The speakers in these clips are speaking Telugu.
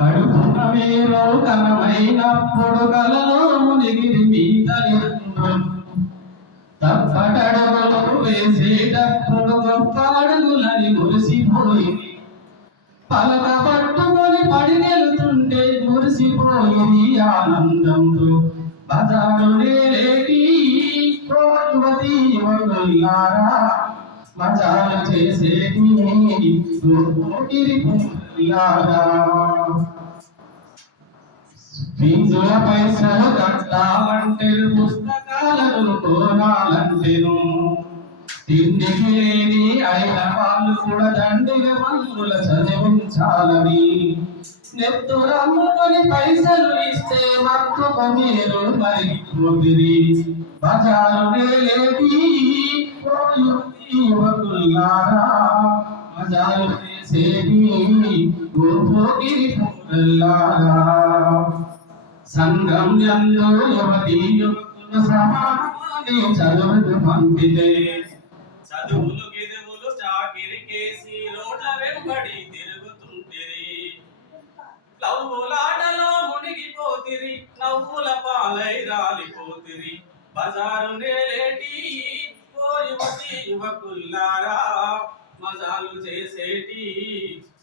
కడుపున మీరు కనమైనప్పుడు కలలో మునిగిరి మీ తల్లిదండ్రులు తప్పటడుగులు వేసేటప్పుడు గొప్ప అడుగులని మురిసిపోయింది. పలక పట్టుకొని పడిగెలుతుంటే మురిసిపోయింది ఆనందంతో. బజారు నేరేటి యువతి యువకులారా మజాలు చేసేటి పోకిరి పుల్లారా. ఫీజుల పైసలు కట్టాలంటే పుస్తకాలను కోరాలంటేను తిండికి లేని అయిన వాళ్ళు కూడా దండిగా మన్నుల చదివించాలని నెత్తురమ్ముకొని పైసలు ఇస్తే మక్కువ మీరు మరిగిపోతిరి. బజారు నేలేటి యువకులారా మజాలు చేసేది పోకిరి పుల్లారా. సంఘం యందు యువతి యువకుల సమానాన్ని చదువుకు పంపితే చదువులు గిదువులు చాకిరి కేసి రోడ్ల వెంబడి తిరుగుతుంటిరి. లవ్వులాటలో మునిగిపోతిరి, నవ్వుల పాలై రాలిపోతిరి. బజారు నేలేటి ఓ యువతి యువకుల్లారా మజాలు చేసేటి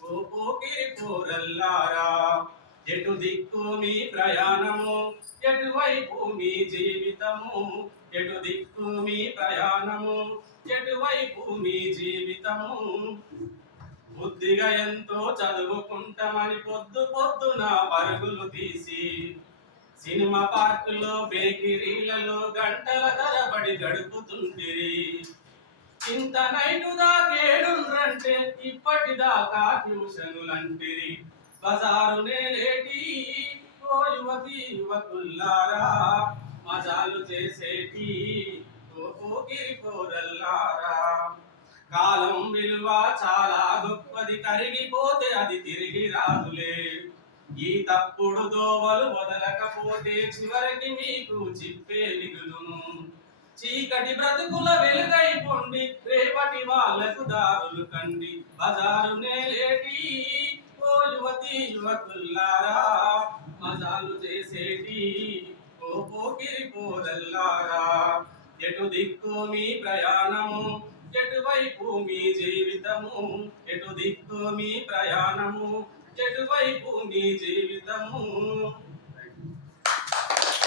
ఓ పోకిరి పోరల్లారా. ఎటు దిక్కు మీ ప్రయాణము, ఎటువైపు మీ జీవితము, ఎటు దిక్కు మీ ప్రయాణము, ఎటువైపు మీ జీవితము. బుద్ధిగా ఎంతో చదువుకుంటామని పొద్దు పొద్దున పరుగులు తీసి సినిమా పార్కులో బేకరీలలో గంటల తరబడి గడుపుతుంటిరి. ఇంత నైటు దాకేడుండ్రంటే ఇప్పటిదాకా ట్యూషనులంటిరి. బజారు నేలేటి ఓ యువతి యువకుల్లారా మజాలు చేసేటి ఓ పోకిరి పోరల్లారా. కాలం విలువ చాలా గొప్పది, కరిగిపోతే అది తిరిగి రాదులే. ఈ తప్పుడు దోవలు వదలకపోతే చివరికి మీకు చిప్పే మిగులును. చీకటి బ్రతుకుల వెలుగై పొండి, రేపటి వాళ్ళకు దారులు కండి. బజారు నేలేటి ఓ యువతి యువకుల్లారా మజాలు చేసేటి ఓ పోకిరి పోరల్లారా. ఎటు దిక్కు మీ ప్రయాణము, ఎటువైపు మీ జీవితము, ఎటు దిక్కు మీ ప్రయాణము, ఎటువైపు మీ జీవితము.